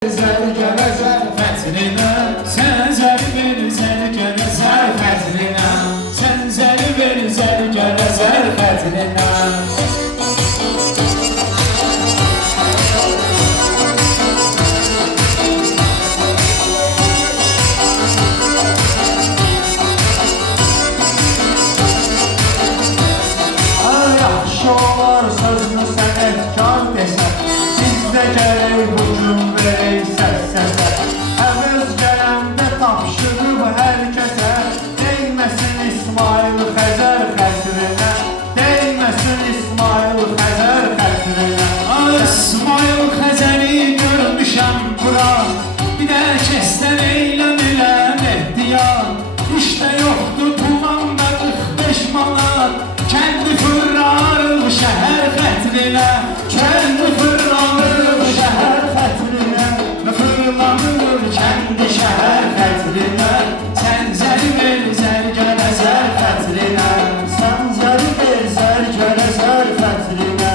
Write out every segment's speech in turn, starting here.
Zərgərə zərfətrinə, sən zəri ver zərgərə zərfətrinə, sən zəri ver zərgərə zərfətrinə. Yaxşı olar sözünü sənətkar desən, bizdə gərək bu gün verək səs-səsə. Əvəz gələndə tapşırıb hər kəsə, deyməsin İsmail Xəzər xətrinə, deyməsin İsmail Xəzər xətrinə. İsmail Xəzəri görmüşəm bura, bir də kəsdən eyləmirəm ehtiyar. İşdə yoxdur tumanda 45 manat, kəndi fırlanır şəhər xətrinə, kəndi fırlanır şəhər xətrinə, fırlanır kəndi şəhər xətrinə, sən zəri ver zərgərə zər xətrinə, sən zəri ver zərgərə zər xətrinə.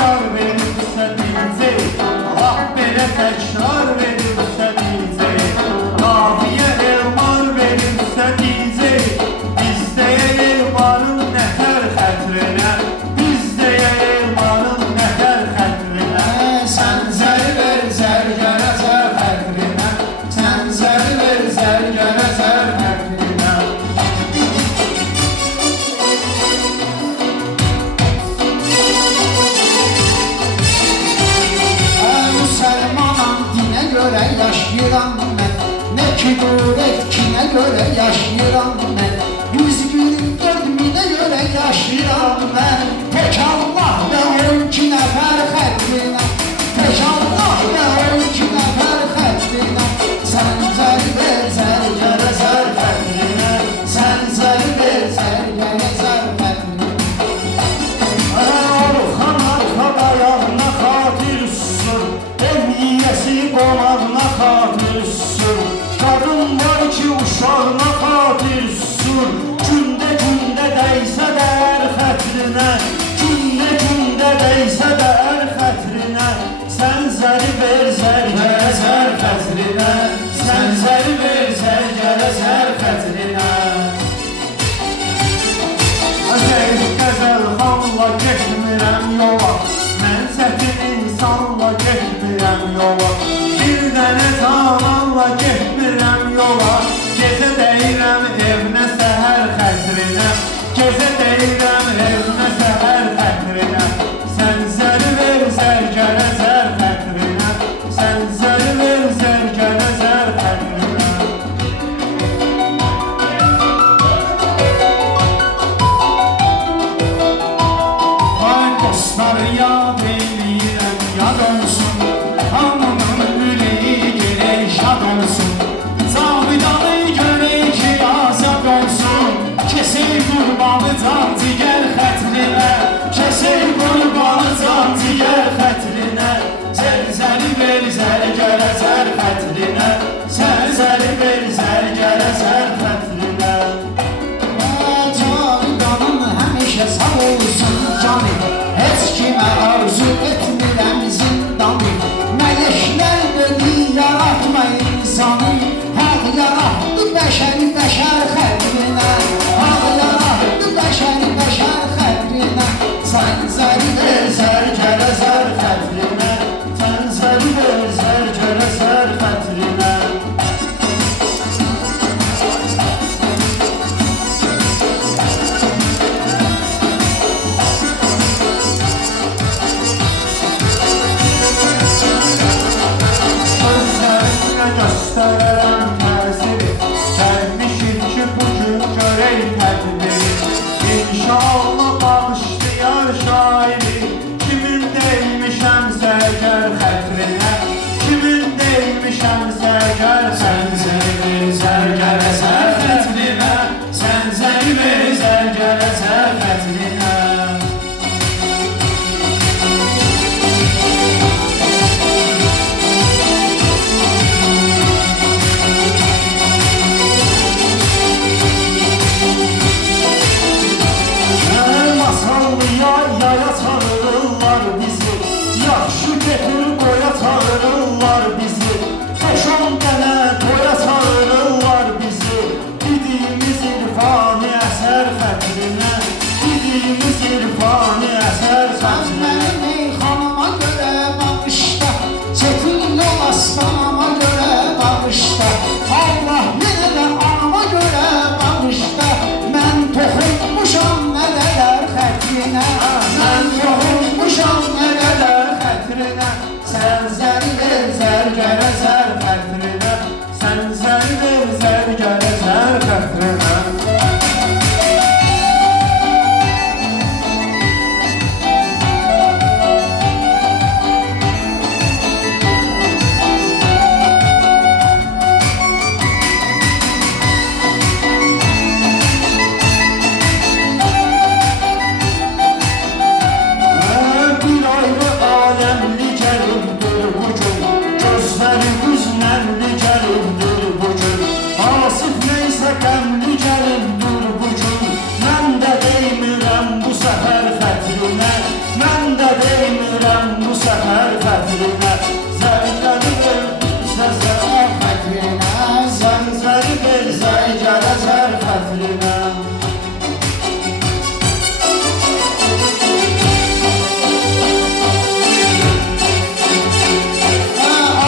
Yar verirsə dilcə, Allah belə təkrar verirsə dilcə, qafiyə elmar verirsə dilcə, bizdəyə elmarın nətər xətrinə, bizdəyə elmarın nətər xətrinə. Sən zəri ver zərgərə zər xətrinə, sən zəri ver zərgərə zər xətrinə. Müsəlmanam dinə görə yaşayıram mən, nə ki dövlətkinə görə yaşayıram mən, 124 minə görə yaşayıram mən. Tək Allah və 12 nəfər xətrinə, tək Allah və 12 nəfər xətrinə, sən zəri ver zərgərə zər xətrinə, sən zəri ver zərgərə zər xətrinə. Orxan arxa dayağına xatir sür, emniyəsi qonağına xatir sür, qadın var ki uşağına xatir sür, gündə gündə dəysə də ər xətrinə, gündə gündə dəysə də ər xətrinə, sən zəri ver zərgərə zər xətrinə, sən zəri ver zərgərə zər xətrinə. Zəif qəzəl xanla getmirəm yola, mən çətin insanla getmirəm yola, bir dənə cananla getmirəm yola, gecə deyirəm evinə səhər xətrinə, gecə deyirəm evinə səhər xətrinə, sən zəri ver zərgərə zər xətrinə, sən zəri ver zərgərə zər xətrinə. Dostlar yad eləyirəm, yad olsun, hamının üleyi gerək şad olsun, Cavidanı görək ki azad olsun, kesək qurbanı can digər xətrinə, kesək qurbanı can digər xətrinə, zəri ver zərgərə zər xətrinə, sən zəri ver zərgərə zər xətrinə. Cavidanın həmişə sağ olsun canı, heç kimə arzu etmirəm zindanı, mələklər dedi yaratma insanı, haq yaratdı bəşəri bəşər xətrinə, haq yaratdı bəşəri bəşər xətrinə, sən zəri ver zərgərə zər xətrinə, sən zəri ver zərgərə zər xətrinə. Göstərərəm təsiri, gəlmişik ki bugün görək tədbiri, İnşallah bağışlayar şairi, kimin deymişəm zərgər xətrinə, kimin deymişəm zərgər sən zəri ver zərgərə zər xətrinə, sən zəri ver zərgərə zər xətrinə. Yolluya yaya çağırırlar bizi, yaxşı getir qoya çağırırlar bizi, 5-10 dənə toya çağırırlar bizi, dediyimiz irfani əsər xətrinə, dediyimiz irfani əsər Sən xətrinə. mənim meyxanıma görə bağışla, çetin yol aslanama görə bağışla, Allah yenə də anama görə bağışla, mən toxunmuşam nədələr xətrinə, mən toxunmuşam nədələr xətrinə, Sən zəri ver zərgərə zər xətrinə, sən zəri ver zərgərə zər xətrinə. Bir ayrı aləmli gəlimdir bu gün, gözləri üzmənli gəlimdir bu gün, Asif neysə qəmli gəlimdir bu gün, mən də deymirəm bu səfər xətrinə, mən də deymirəm bu səfər xətrinə, zərgəri ver zəzər xətrinə, zəri ver zərgərə zər xətrinə.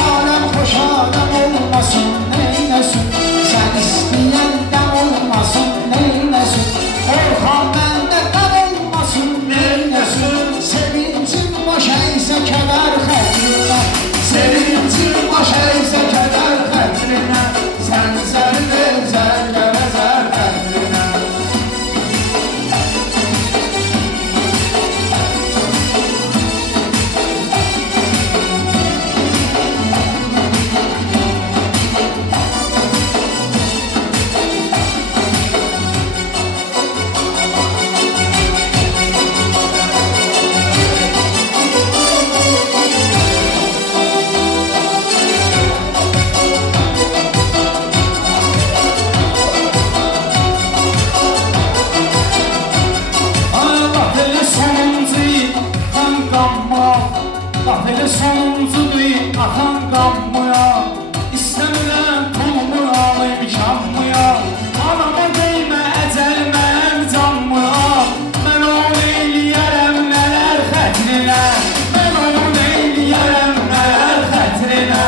aləm xoş aləm olmasın, neyləsin, sən istəyəndə olmasın, neyləsin, Orxan məndə qəm olmasın, neyləsin, sevincim baş əysə kədər xətrinə, sevincim baş əysə kədər xətrinə, sən zər ver zərgərə zər xətrinə. Laf elə sonuncuyu atan qanma, laf elə sonuncudur atan qanmaya, İstəmirəm pulumu alayım kanmaya, anama deymə əcəl mənim canmaya, mən onu eləyərəm nələr xətrinə, mən onu eləyərəm nələr xətrinə,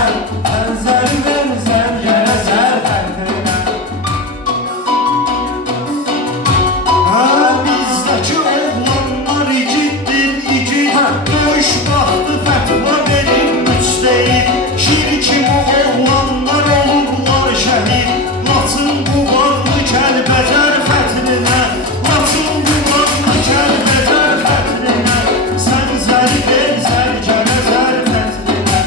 zəri ver zərgərə zər xətrinə. Bizdəki oğlanlar igiddir, igid, döyüş vaxtı fətva verir müstəyid, şir kimi oğlanlar olublar şəhid, Laçın Qubadlı Kəlbəcər xətrinə, Laçın Qubadlı Kəlbəcər xətrinə, sən zəri ver zərgərə zər xətrinə.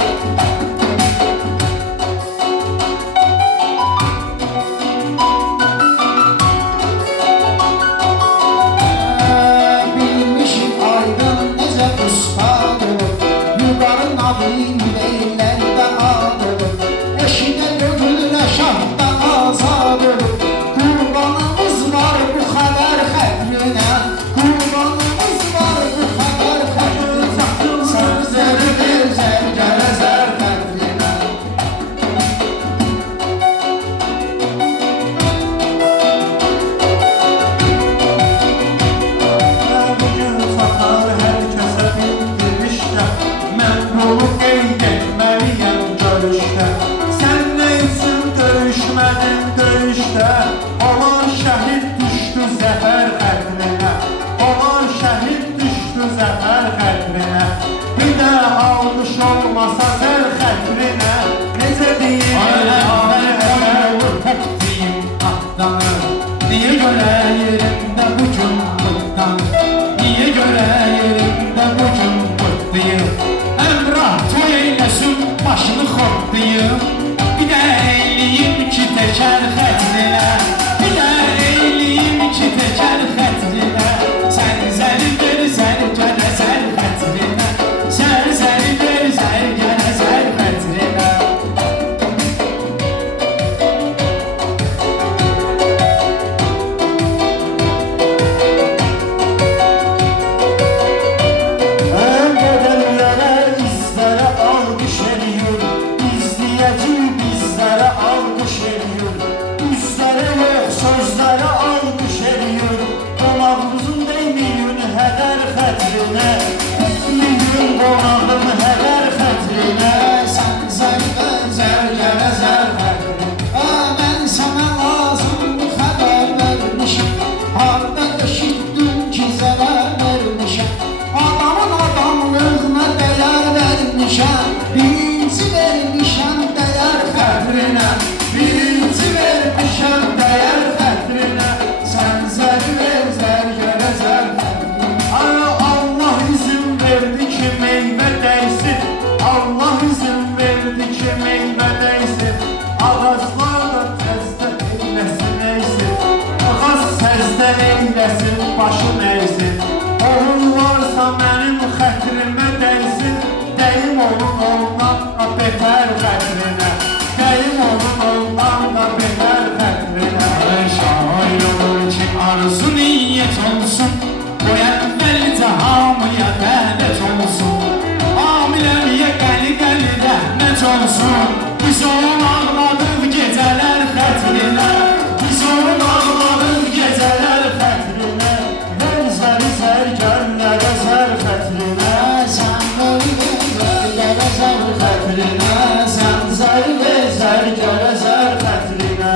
Bilmişim aydın necə ustad olur, yuqarı nabin deyləndə ad olur, eşidə dögüllə şahdan azad olur, qurbanımız var bu xəbər xətrinə, qurbanımız var bu xəbər xətrinə, sən zəri ver zərgərə zər xətrinə. Bugün çatar hər kəsə bildirişdə, mən yolu qeyd etməliyəm görüşdə. Sən nə üçün döyüşmədin döyüşdə, olan şəhid düşdü zəfər xətrinə, olan şəhid düşdü zəfər xətrinə. Bir də almış olmasa zər xətrinə, necə Niyə görə yerimdə bu gün bıqdan, niyə görə yerimdə bu gün bıqdıyım, əmrah toy eyləsin başını xortdıyım, bir də eyliyim ki təkər xətrinə, bir də eyliyim ki təkər xətrinə, sən zəri ver zərgərə zər xətrinə, sən zəri ver zərgərə zər xətrinə. xətrinə Milyon qonağım həvər xətrinə Sən zərbə zərgərə zərbə Mən sənə lazım xəbər vermişəm Harada eşitdin ki zərər vermişəm Adamın adamlığına dəyər vermişəm Birinci vermişəm dəyər xətrinə Birinci vermişəm dəyər xətrinə Sən zərbə zərgərə zərbə Allah izin verdi ki meyvə dəysin Allah izin verdi ki meyvə dəysin Ağaclar da təzdə eyləsin əysin Ağac səzdə eyləsin başın əysin Oğul varsa mənim xətrimə dəysin Deyim onun ondan da betər xətrinə Deyim onun ondan da betər xətrinə Şair olur ki arzu niyet olsun Qoy əvvəlcə hamıya bədət olsun Amiləmiyə qəli-qəli rəhmət olsun Biz onun ağladıq gecələr xətrinə Biz onun ağladıq gecələr xətrinə Ver zəri zərgərlərə zər xətrinə Sən zərbə zərgərə zər xətrinə Sən zəri zərgərə zər xətrinə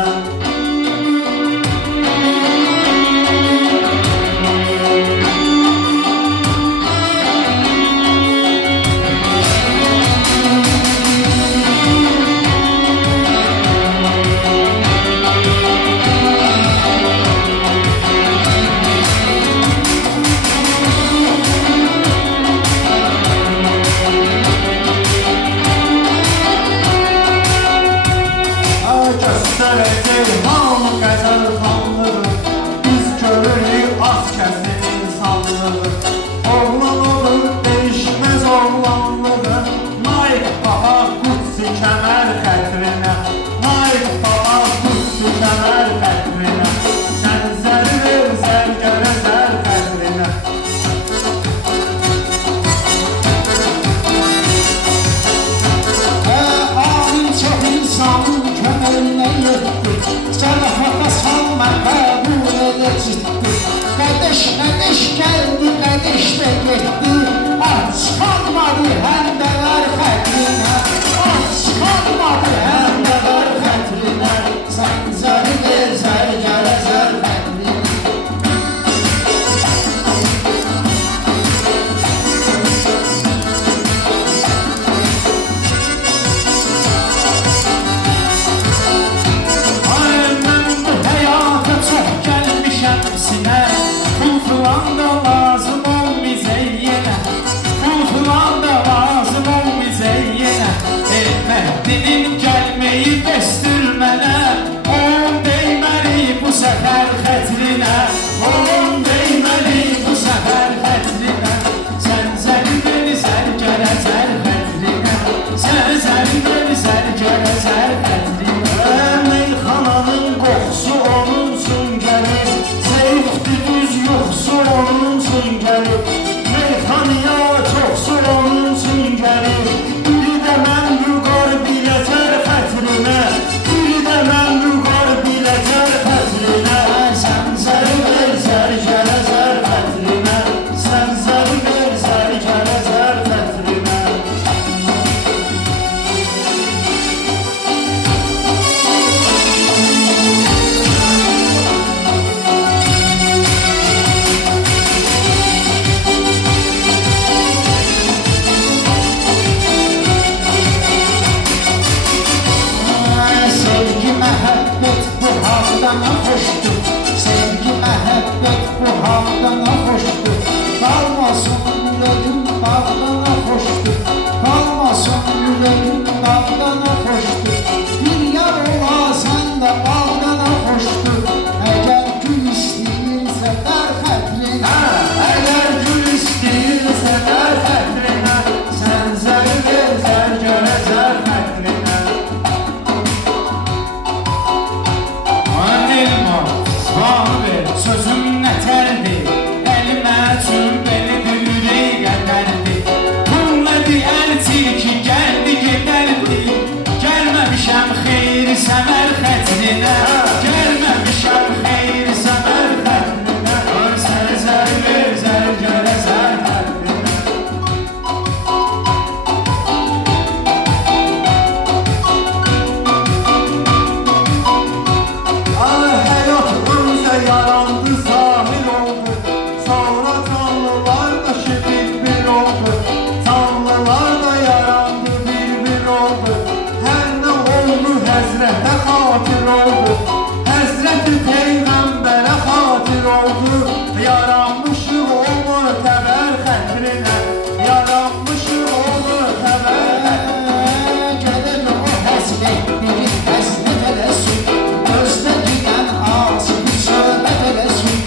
Göstərəcək hamı qəzəl xanlığı Biz görürük az kəsin insanlığı Oğlan olur değişməz oğlanlığı Naik baba Qudsi kəmər xətrinə Naik baba Qudsi kəmər xətrinə Sən zəri ver zərgərə zər xətrinə Amin çox insanın köməyinə yetdi Sərafata salma qəbul elə ciddi Qədəş qədəş gəldi, qədəş də getdi Aç qalmadı həm də ver xətrinə Aç qalmadı həm də ver xətrinə Sən zəri ver zərgərə zər xətrinə Mən bu həyata çox gəlmişəm sinə Pul filan da lazım olmayacaq Pul filan da lazım olmayacaq Məhdinin gəlməyi bəstürmənə On deyməli bu səfər xətrinə On deyməli bu səfər xətrinə Sən zəri beni zərgərə zər xətrinə Sən zəri beni zərgərə zər xətrinə Meyxananın qoxusu onun üçün gəlir Zeyfdir düz yoxsu onun üçün gəlir Meyxanaya çoxsu onun üçün gəlir Biri də mən vüqar biləcər xətrinə Biri də mən vüqar biləcər xətrinə Sən zəri ver zərgərə zər xətrinə Sən zəri ver zərgərə zər xətrinə canlılar da bir oldu. Canlılar da yarandı bir oldu. Her ne oldu Həzrətə xatir oldu. Həzrəti Peyğəmbərə xatir oldu. Yaranmışıq o mötəbər xətrinə. Yaranmışıq o mötəbər xətrinə. Gəlin o həsrət bilir həsrət eləsin. Gözdə gidən asıl söhbət eləsin.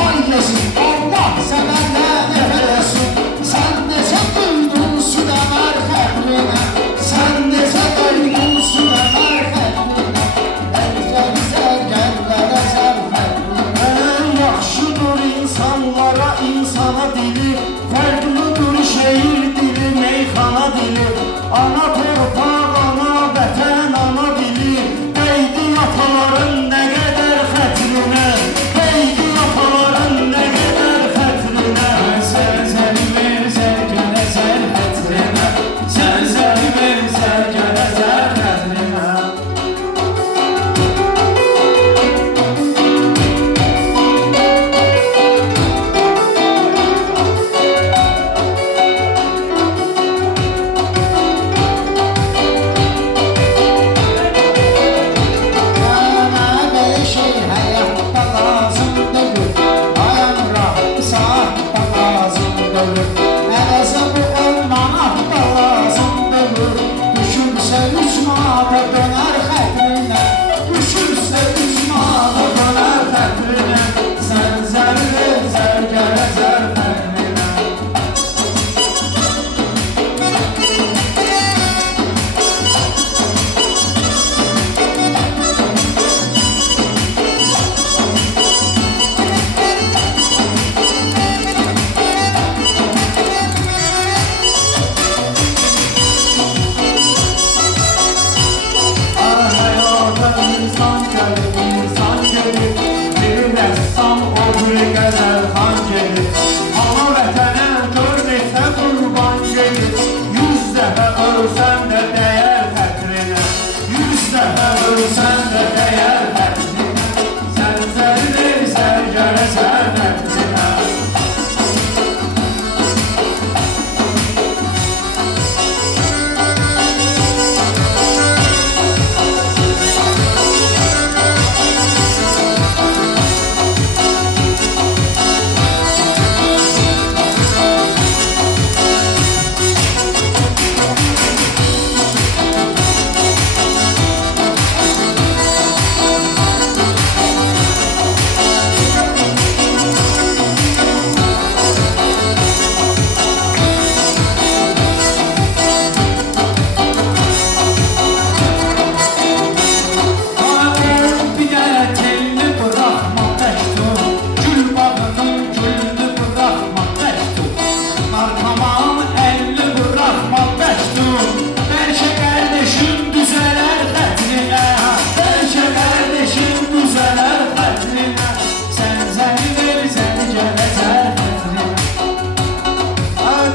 Ay yesin Allah sənə lənət eləsin. Sən necə duydun südəmər xətrinə. Sən necə duydun südəmər xətrinə. Əlcə bizə gəllərə zərfətrinə. Yaxşıdır insanlara insana dili. Fərqlidir şehir dili, meyxana dili. Ana torpaq, ana vətən, ana dili. Deydi ataların nə qədər xətrinə. Deydi ataların nə qədər xətrinə. Zərzəli ver zərgərə zər xətrinə. Zərzəli ver zərgərə zər xətrinə. Mənə belə şey həyatda lazım deyil. Dayanıram, saatda lazım deyil. Ələsə bu 10 manat da lazım deyil. Düşürsə 3 manata dönər xətrinə. Düşürsə 3 manata dönər xətrinə. Zərzəli ver zərgərə zər xətrinə. Həyata insan gəlir, insan gelir. Bir rəssam, o bir qəzəlxan gelir. Ana vətənə gör neçə qurban gelir. 100 dəfə ölsən də dəyər xətrinə. 100 dəfə ölsən də dəyər xətrinə. Zərzəli ver zərgərə zər xətrinə.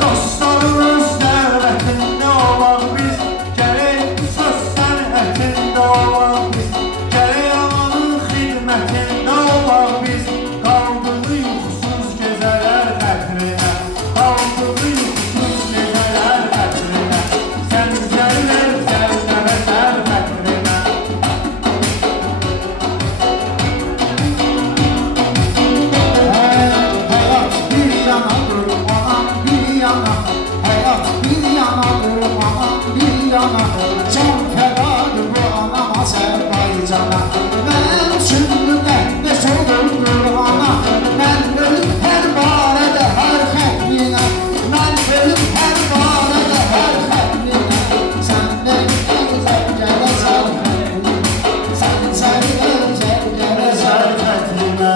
Dostlarımız dəvətində olaq biz. Gələk söz sənətində olaq biz. Gələk ananın xidmətində olaq biz. Qaldığı yuxusuz gecələr xətrinə. Qaldığı yuxusuz gecələr xətrinə. Zərzəli ver zərgərə zər xətrinə. Hayat bir yanadır, anam bir yana. Hayat bir yanadır, anam bir yana. Can fədadır bu anam Azərbaycana. Mənim üçün müqəddəs olurdur ana. Mən ölüm hər barədə hər xətrinə. Mən ölüm hər barədə hər xətrinə. Sən də zərgərə zər xətrinə. Sən zərgərə zər Xətrinə.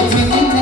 keyfinin